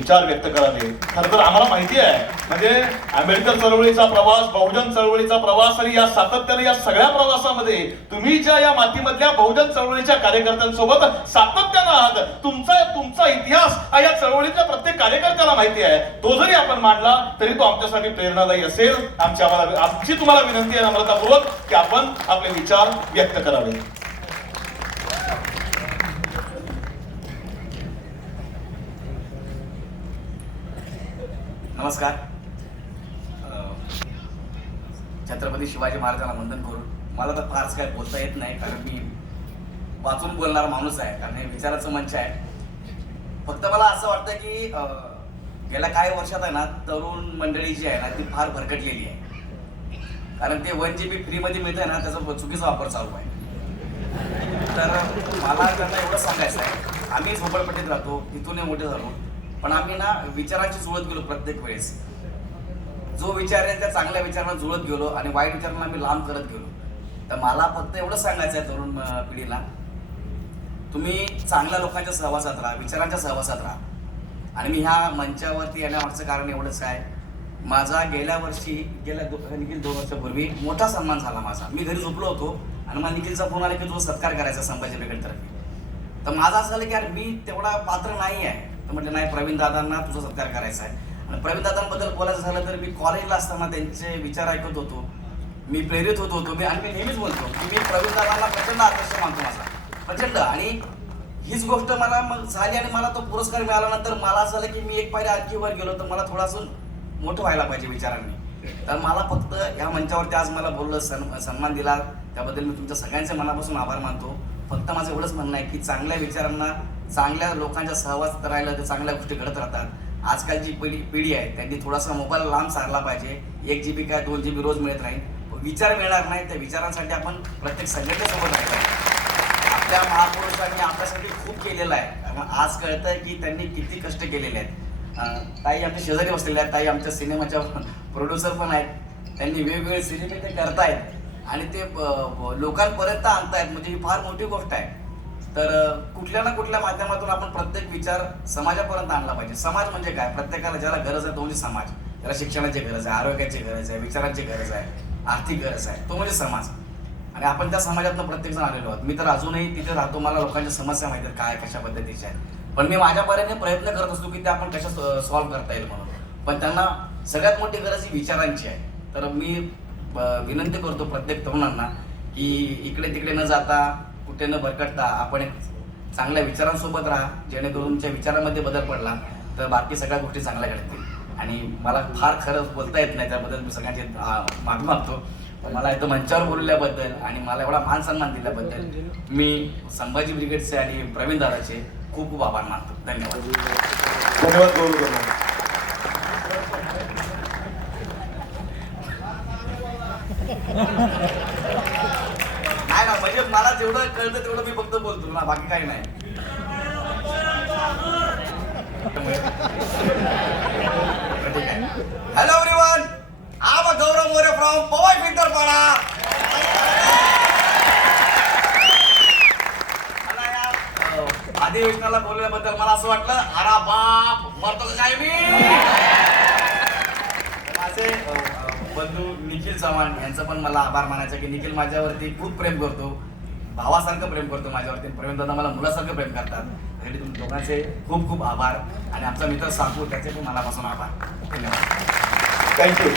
विचार व्यक्त करावे खरं तर आम्हाला माहिती आहे. म्हणजे आंबेडकर चळवळीचा प्रवास बहुजन चळवळीचा प्रवास आणि या सातत्याने या सगळ्या प्रवासामध्ये तुम्ही ज्या या मातीमधल्या बहुजन चळवळीच्या कार्यकर्त्यांसोबत सातत्यानं आहात तुमचा तुमचा इतिहास हा या चळवळीच्या प्रत्येक कार्यकर्त्याला माहिती आहे. तो जरी आपण मांडला तरी तो आमच्यासाठी प्रेरणादायी असेल. आमच्या आम्हाला आमची तुम्हाला विनंती आहे नम्रतापूर्वक की आपण आपले विचार व्यक्त करावे. नमस्कार. छत्रपती शिवाजी महाराजांना वंदन करून मला तर फारच काय बोलता येत नाही कारण मी वाचून बोलणारा माणूस आहे कारण हे विचाराचं मंच आहे. फक्त मला असं वाटतं की गेल्या काही वर्षात आहे ना तरुण मंडळी जी आहे ना ती फार भरकटलेली आहे. कारण ते वन जी बी फ्रीमध्ये मिळतंय ना त्याचा चुकीचा वापर चालू आहे. तर मला त्यांना एवढं सांगायचं आहे. आम्ही झोपडपट्टीत राहतो तिथूनही मोठे झालो. पण आम्ही ना विचारांची जुळत गेलो प्रत्येक वेळेस. जो विचार आहे त्या चांगल्या विचारांना जुळत गेलो आणि वाईट विचारांना आम्ही लांब करत गेलो. तर मला फक्त एवढं सांगायचं आहे तरुण पिढीला. तुम्ही चांगल्या लोकांच्या सहवासात राहा विचारांच्या सहवासात राहा. आणि मी ह्या मंचावरती येण्यामागचं कारण एवढंच आहे. माझा गेल्या वर्षी गेल्या दो निखिल दोन वर्षापूर्वी मोठा सन्मान झाला माझा. मी घरी झोपलो होतो आणि मला निखिलचा फोन आला की तो सत्कार करायचा संभाजी ब्रिगेडतर्फे तर माझं असं झालं की यार मी तेवढा पात्र नाही आहे तर म्हटलं नाही प्रवीण दादांना तुझा सत्कार करायचा आहे. आणि प्रवीण दादांबद्दल बोलायचं झालं तर मी कॉलेजला असताना त्यांचे विचार ऐकत होतो. मी प्रेरित होत होतो. मी आणि मी नेहमीच बोलतो की मी प्रवीण दादांना प्रचंड आदर्श मानतो माझा. प्रचंड. आणि हीच गोष्ट मला मग झाली आणि मला तो पुरस्कार मिळाल्यानंतर मला असं झालं की मी एक पायरी आणखी वर गेलो तर मला थोडासून मोठं व्हायला पाहिजे विचारांनी. तर मला फक्त ह्या मंचावरती आज मला बोललं सन सन्मान दिला त्याबद्दल मी तुमच्या सगळ्यांचे मनापासून आभार मानतो. फक्त माझं एवढंच म्हणणं आहे की चांगल्या विचारांना चांगल्या लोकांच्या सहवास राहिलं तर चांगल्या गोष्टी घडत राहतात. आजकालची पिढी पिढी आहे त्यांनी थोडासा मोबाईल लांब सारला पाहिजे. एक जी बी काय दोन जी बी रोज मिळत राहील विचार मिळणार नाही त्या विचारांसाठी आपण प्रत्येक संघटनेसोबत राहिलो आपल्या महापुरुषांनी आपल्यासाठी खूप केलेलं आहे. कारण आज कळतंय की त्यांनी किती कष्ट केलेले आहेत. ताई आमच्या शेजारी बसलेल्या आहेत. ताई आमच्या सिनेमाच्या प्रोड्युसर पण आहेत. त्यांनी वेगवेगळे सिनेमे ते करतायत. आणि ते लोकांपर्यंत आणतायत. म्हणजे ही फार मोठी गोष्ट आहे. तर कुठल्या ना कुठल्या माध्यमातून आपण प्रत्येक विचार समाजापर्यंत आणला पाहिजे. समाज म्हणजे काय? प्रत्येकाला ज्याला गरज आहे तो म्हणजे समाज. त्याला शिक्षणाची गरज आहे आरोग्याची गरज आहे विचारांची गरज आहे आर्थिक गरज आहे तो म्हणजे समाज. आणि आपण त्या समाजातनं प्रत्येक जण आलेलो आहोत. मी तर अजूनही तिथे राहतो मला लोकांच्या समस्या माहिती आहेत काय कशा पद्धतीच्या आहेत. पण मी माझ्या परीने प्रयत्न करत असतो की ते आपण कशा सॉल्व्ह करता येईल म्हणून. पण त्यांना सगळ्यात मोठी गरज ही विचारांची आहे. तर मी ब- विनंती करतो प्रत्येक तरुणांना की इकडे तिकडे न जाता कुठे न भरकटता आपण एक चांगल्या विचारांसोबत राहा जेणेकरून तुमच्या विचारांमध्ये बदल पडला तर बाकी सगळ्या गोष्टी चांगल्या घडतील. आणि मला फार खरं बोलता येत नाही त्याबद्दल मी सगळ्यांची आ, माफी मागतो. पण मला इथं मंचावर बोलल्याबद्दल आणि मला एवढा मान सन्मान दिल्याबद्दल मी संभाजी ब्रिगेडचे आणि प्रवीण दादाचे खूप खूप आभार मानतो. धन्यवाद. धन्यवाद गौरव म्हणजे मला जेवढं कळतं तेवढं मी फक्त बोलतो ना बाकी काही नाही. हॅलो एव्हरीवन आम गौरव मोरे फ्रॉम पवाय पिंटरपाडा अधिवेशनाला बोलल्याबद्दल मला असं वाटलं अरा बाप मरतो काय मी? माझे बंधू निखिल चव्हाण यांचं पण मला आभार मानायचं की निखिल माझ्यावरती खूप प्रेम करतो. भावासारखं प्रेम करतो माझ्यावरती प्रेम दादा मला मुलासारखं प्रेम करतात. त्यासाठी तुम्ही दोघांचे खूप खूप आभार आणि आमचा मित्र साकू त्याचे पण मनापासून आभार. धन्यवाद. थँक्यू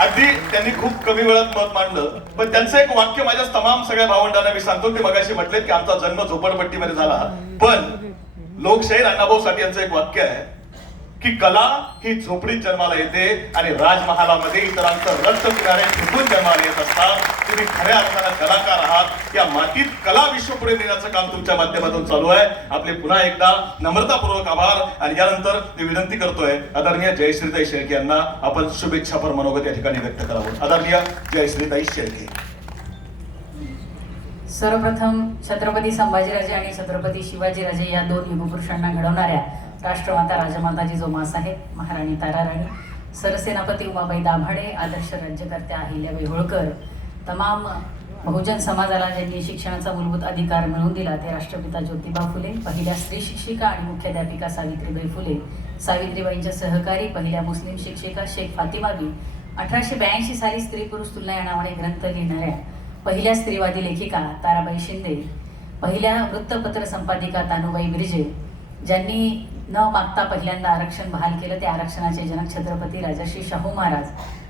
अगदी त्यांनी खूप कमी वेळात मत मांडलं पण त्यांचं एक वाक्य माझ्या तमाम सगळ्या भावंडांना मी सांगतो ते मगाशी म्हटलेत की आमचा जन्म झोपडपट्टीमध्ये झाला. पण लोकशाहीर अण्णाभाऊ साठे यांचं एक वाक्य आहे की कला ही झोपडीत जन्माला येते आणि राजमहालामध्ये इतरांचं रक्त किनारे फुटून जन्माला येत असतात. तुम्ही खऱ्या अर्थानं कलाकार आहात. या मातीत कला विश्व पुढे नेण्याचं काम तुमच्या माध्यमातून चालू आहे. आपले पुन्हा एकदा नम्रतापूर्वक आभार. आणि यानंतर मी विनंती करतोय आदरणीय जयश्रीताई शेळके यांना आपण शुभेच्छापर मनोगत या ठिकाणी व्यक्त करावं. आदरणीय जयश्रीताई शेळके. सर्वप्रथम छत्रपती संभाजीराजे आणि छत्रपती शिवाजीराजे या दोन युगपुरुषांना घडवणाऱ्या राष्ट्रमाता राजमाताजी जो मास आहे महाराणी ताराराणी सरसेनापती उमाबाई दाभाडे आदर्श राज्यकर्त्या अहिल्याबाई होळकर तमाम बहुजन समाजाला ज्यांनी शिक्षणाचा मूलभूत अधिकार मिळवून दिला ते राष्ट्रपिता ज्योतिबा फुले पहिल्या स्त्री शिक्षिका आणि मुख्याध्यापिका सावित्रीबाई फुले सावित्रीबाईंच्या सहकारी पहिल्या मुस्लिम शिक्षिका शेख फातिमा बी अठराशे ब्याऐंशी साली स्त्री पुरुष तुलना या नावाने ग्रंथ लिहिणाऱ्या पहिल्या स्त्रीवादी लेखिका ताराबाई शिंदे पहिल्या वृत्तपत्र संपादिका तानुबाई बिर्जे ज्यांनी न मागता पहिल्यांदा आरक्षण बहाल केलं ते आरक्षणाचे जनक छत्रपती राजर्षी शाहू महाराज.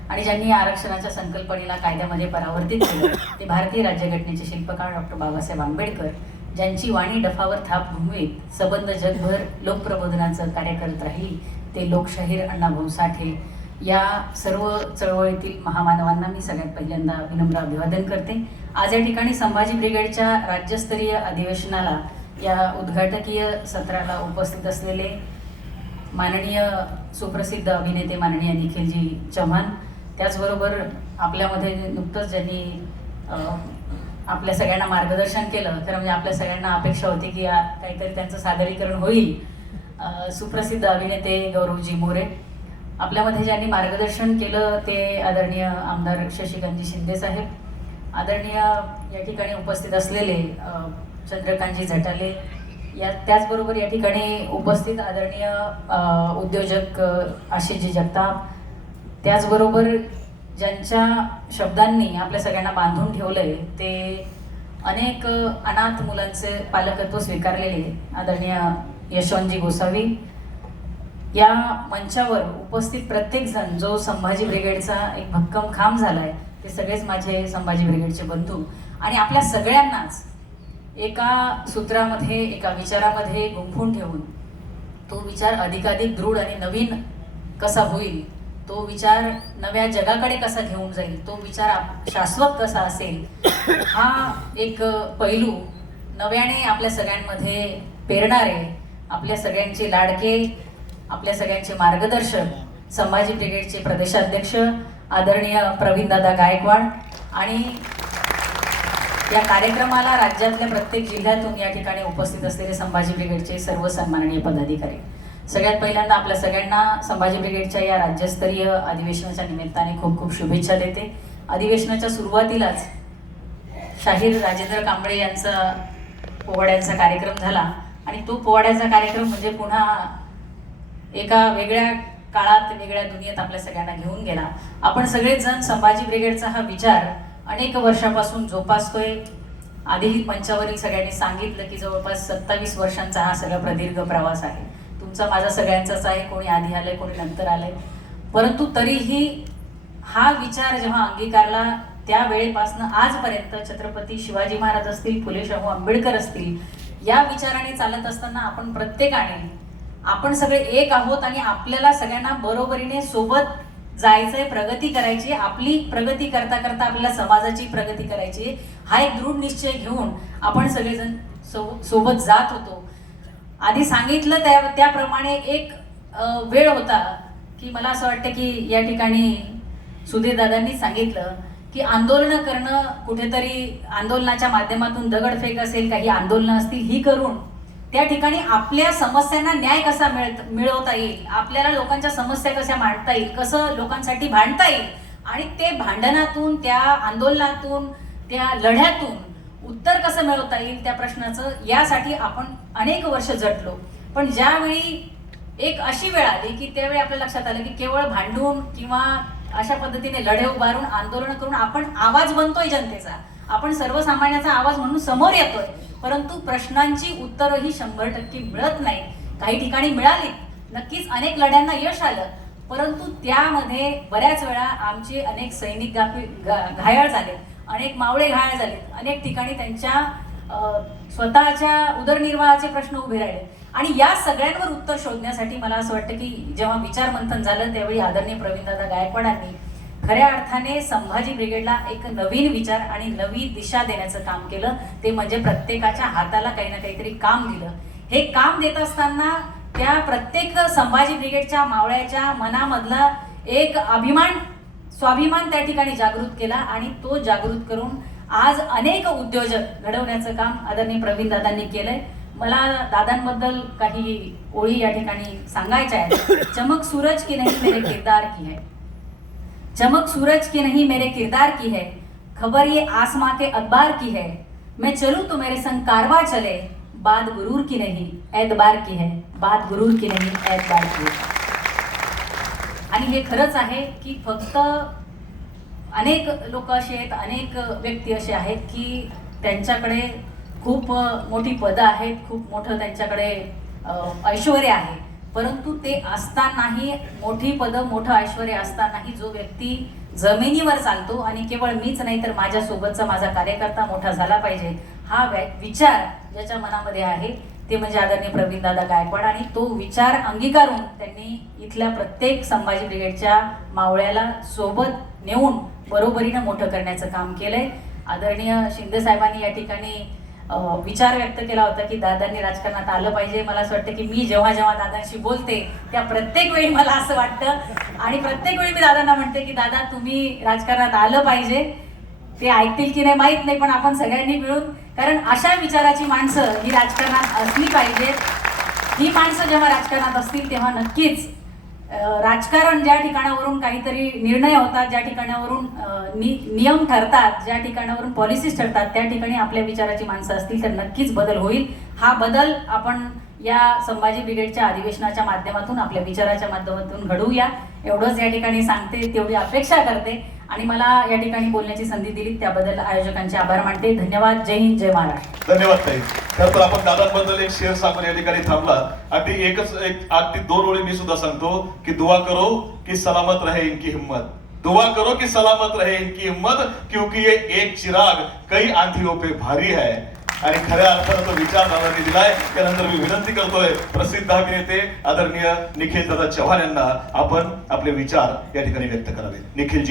आणि ज्यांनी या आरक्षणाच्या संकल्पनेला कायद्यामध्ये परावर्तित केलं ते भारतीय राज्यघटनेचे शिल्पकार डॉक्टर बाबासाहेब आंबेडकर ज्यांची वाणी डफावर थाप घुमवीत सबंध जगभर लोकप्रबोधनाचं कार्य करत राहील ते लोकशाहीर अण्णाभाऊ साठे या सर्व चळवळीतील महामानवांना मी सगळ्यात पहिल्यांदा विनम्र अभिवादन करते. आज या ठिकाणी संभाजी ब्रिगेडच्या राज्यस्तरीय अधिवेशनाला या उद्घाटकीय सत्राला उपस्थित असलेले माननीय सुप्रसिद्ध अभिनेते माननीय निखिलजी चव्हाण. त्याचबरोबर आपल्यामध्ये नुकतंच ज्यांनी आपल्या सगळ्यांना मार्गदर्शन केलं खरं म्हणजे आपल्या सगळ्यांना अपेक्षा होती की काहीतरी त्यांचं सादरीकरण होईल. सुप्रसिद्ध अभिनेते गौरवजी मोरे. आपल्यामध्ये ज्यांनी मार्गदर्शन केलं ते आदरणीय आमदार शशिकांतजी शिंदे साहेब. आदरणीय या ठिकाणी उपस्थित असलेले चंद्रकांतजी झटाले या त्याचबरोबर या ठिकाणी उपस्थित आदरणीय उद्योजक आशिषजी जगताप. त्याचबरोबर ज्यांच्या शब्दांनी आपल्या सगळ्यांना बांधून ठेवलंय ते अनेक अनाथ मुलांचे पालकत्व स्वीकारलेले आदरणीय यशवंतजी गोसावी. या मंचावर उपस्थित प्रत्येकजण जो संभाजी ब्रिगेडचा एक भक्कम खांब झालाय ते सगळेच माझे संभाजी ब्रिगेडचे बंधू. आणि आपल्या सगळ्यांनाच एका सूत्रामध्ये एका विचारामध्ये गुंफून ठेवून तो विचार अधिकाधिक दृढ आणि नवीन कसा होईल तो विचार नव्या जगाकडे कसा घेऊन जाईल तो विचार आप- शाश्वत कसा असेल हा एक पैलू नव्याने आपल्या सगळ्यांमध्ये पेरणारे आपल्या सगळ्यांचे लाडके आपल्या सगळ्यांचे मार्गदर्शक संभाजी ब्रिगेडचे प्रदेशाध्यक्ष आदरणीय प्रवीणदादा गायकवाड आणि या कार्यक्रमाला राज्यातल्या प्रत्येक जिल्ह्यातून या ठिकाणी उपस्थित असलेले संभाजी ब्रिगेडचे सर्व सन्माननीय पदाधिकारी. सगळ्यात पहिल्यांदा आपल्या सगळ्यांना संभाजी ब्रिगेडच्या या राज्यस्तरीय अधिवेशनाच्या निमित्ताने खूप खूप शुभेच्छा देते. अधिवेशनाच्या सुरुवातीलाच शाहीर राजेंद्र कांबळे यांचा पोवाड्यांचा कार्यक्रम झाला. आणि तो पोवाड्याचा कार्यक्रम म्हणजे पुन्हा एका वेगळ्या काळात वेगळ्या दुनियेत आपल्या सगळ्यांना घेऊन गेला. आपण सगळेच जण संभाजी ब्रिगेडचा हा विचार अनेक वर्षापासून जोपासतोय. आधीही मंचावरील सगळ्यांनी सांगितलं की जवळपास सत्तावीस वर्षांचा हा सगळा प्रदीर्घ प्रवास आहे. तुमचा माझा सगळ्यांचाच आहे. कोणी आधी आलंय कोणी नंतर आलंय. परंतु तरीही हा विचार जेव्हा अंगीकारला त्या वेळेपासून आजपर्यंत छत्रपती शिवाजी महाराज असतील फुले शाहू आंबेडकर असतील या विचाराने चालत असताना आपण प्रत्येकाने आपण सगळे एक आहोत आणि आपल्याला सगळ्यांना बरोबरीने सोबत जायचंय प्रगती करायची आपली प्रगती करता करता आपल्याला समाजाची प्रगती करायची. हा एक दृढ निश्चय घेऊन आपण सगळेजण सो- सोबत जात होतो. आधी सांगितलं त्या त्याप्रमाणे एक वेळ होता की मला असं वाटतं की या ठिकाणी सुधीर दादांनी सांगितलं की आंदोलनं करणं कुठेतरी आंदोलनाच्या माध्यमातून दगडफेक असेल काही आंदोलनं असतील ही करून त्या ठिकाणी आपल्या समस्यांना न्याय कसा मिळत मिळवता येईल? आपल्याला लोकांच्या समस्या कशा मांडता येईल? कसं लोकांसाठी भांडता येईल? आणि ते भांडणातून त्या आंदोलनातून त्या लढ्यातून उत्तर कसं मिळवता येईल त्या प्रश्नाचं यासाठी आपण अनेक वर्ष झटलो पण ज्यावेळी एक अशी वेळ आली की त्यावेळी आपल्या लक्षात आलं की केवळ भांडून किंवा अशा पद्धतीने लढे उभारून आंदोलन करून आपण आवाज बनतोय जनतेचा. आपण सर्वसामान्याचा आवाज म्हणून समोर येतोय. परंतु प्रश्नांची उत्तरं ही शंभर टक्के मिळत नाही. काही ठिकाणी मिळाली. नक्कीच अनेक लढ्यांना यश आलं. परंतु त्यामध्ये बऱ्याच वेळा आमचे अनेक सैनिक गाफी घायाळ झाले. अनेक मावळे घायाळ झाले. अनेक ठिकाणी त्यांच्या स्वतःच्या उदरनिर्वाहाचे प्रश्न उभे राहिले. आणि या सगळ्यांवर उत्तर शोधण्यासाठी मला असं वाटतं की जेव्हा विचार मंथन झालं त्यावेळी आदरणीय प्रवीणदादा गायकवाडांनी खऱ्या अर्थाने संभाजी ब्रिगेडला एक नवीन विचार आणि नवी दिशा देण्याचं काम केलं. ते म्हणजे प्रत्येकाच्या हाताला काही ना काहीतरी काम दिलं. हे काम देत असताना त्या प्रत्येक संभाजी ब्रिगेडच्या मावळ्याच्या मनामधला एक अभिमान स्वाभिमान त्या ठिकाणी जागृत केला आणि तो जागृत करून आज अनेक उद्योजक घडवण्याचं काम आदरणीय प्रवीण दादांनी केलंय. मला दादांबद्दल काही ओळी या ठिकाणी सांगायच्या आहेत. चमक सूरज की नाही मेरे किरदार की है? चमक सूरज की नहीं मेरे किरदार की है? खबर ये आसमां के अखबार की है? मैं चलूं तो मेरे संग कारवा चले? बात गुरूर की नहीं ऐतबार की है। बात गुरूर की नहीं ऐतबार की है। आणि हे खरंच आहे की फक्त अनेक लोक असे आहेत अनेक व्यक्ती असे आहेत की त्यांच्याकडे खूप मोठी पदं आहेत खूप मोठं त्यांच्याकडे ऐश्वर आहे. परंतु ते असतानाही मोठी पदं मोठं ऐश्वर असतानाही जो व्यक्ती जमिनीवर चालतो आणि केवळ मीच नाही तर माझ्यासोबतचा माझा कार्यकर्ता मोठा झाला पाहिजे हा व्या- विचार ज्याच्या मनामध्ये आहे ते म्हणजे आदरणीय प्रवीणदादा गायकवाड आणि तो विचार अंगीकारून त्यांनी इथल्या प्रत्येक संभाजी ब्रिगेडच्या मावळ्याला सोबत नेऊन बरोबरीनं मोठं करण्याचं काम केलंय. आदरणीय शिंदे साहेबांनी या ठिकाणी विचार व्यक्त केला होता की दादांनी राजकारणात आलं पाहिजे. मला असं वाटतं की मी जेव्हा जेव्हा दादांशी बोलते त्या प्रत्येक वेळी मला असं वाटतं. आणि प्रत्येक वेळी मी दादांना म्हणते की दादा तुम्ही राजकारणात आलं पाहिजे. ते ऐकतील की नाही माहीत नाही पण आपण सगळ्यांनी मिळून कारण अशा विचाराची माणसं ही राजकारणात असली पाहिजेत. ही माणसं जेव्हा राजकारणात असतील तेव्हा नक्कीच राजकारण ज्या ठिकाणावरून काहीतरी निर्णय होतात ज्या ठिकाणावरून नि नियम ठरतात ज्या ठिकाणावरून पॉलिसीज ठरतात त्या ठिकाणी आपल्या विचाराची माणसं असतील तर नक्कीच बदल होईल. हा बदल आपण या संभाजी ब्रिगेडच्या अधिवेशनाच्या माध्यमातून आपल्या विचाराच्या माध्यमातून घडवूया. एवढंच या ठिकाणी सांगते तेवढी अपेक्षा करते. आणि मला या ठिकाणी बोलण्याची संधी दिली त्याबद्दल आयोजकांचे आभार मानते. धन्यवाद. जय हिंद जय महाराष्ट्र. धन्यवाद ताई. खरं तर आपण दादांबद्दल एक शेअर सांगून या ठिकाणी थांबला. अगदी एकच एक अगदी दोन ओळी मी सुद्धा सांगतो की दुवा करो की सलामत रहे इनकी हिम्मत. दुआ करो कि सलामत रहे इनकी हिम्मत क्योंकि ये एक चिराग कई आंधियों पे भारी है. आणि खऱ्या अर्थानं तो विचार दादांनी दिलाय. त्यानंतर मी विनंती करतोय प्रसिद्ध अभिनेते आदरणीय निखिल दादा चव्हाण यांना आपण आपले विचार या ठिकाणी व्यक्त करावे. निखिलजी.